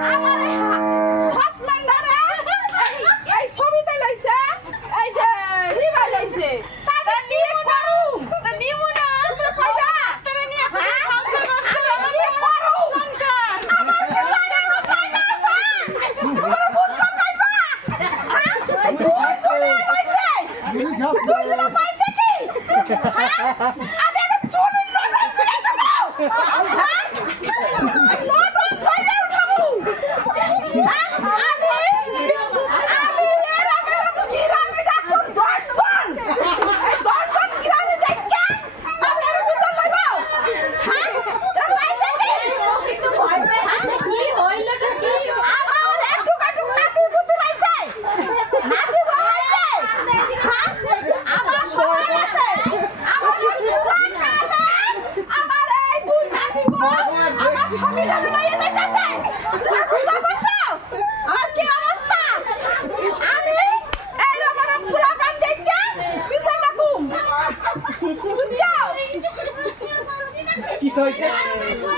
আমার সসম্যানডারে এই ছবিতে লইছে এই যে রিবা লইছে তাহলে কি করুম তা নিমু না তোমরা কইবা তোরে নিয়ে সংসার নষ্ট আমি কি করুম সংসার আমার কি জানা না জানা আছে তোমরা বুঝবা পাইবা হ্যাঁ তুই চলে লইছে তুই দিলা পাইছে কি হ্যাঁ আমি একটা চলে লড়াই করে দাও হ্যাঁ লড়াই করে উঠাবো কি হয়েছে?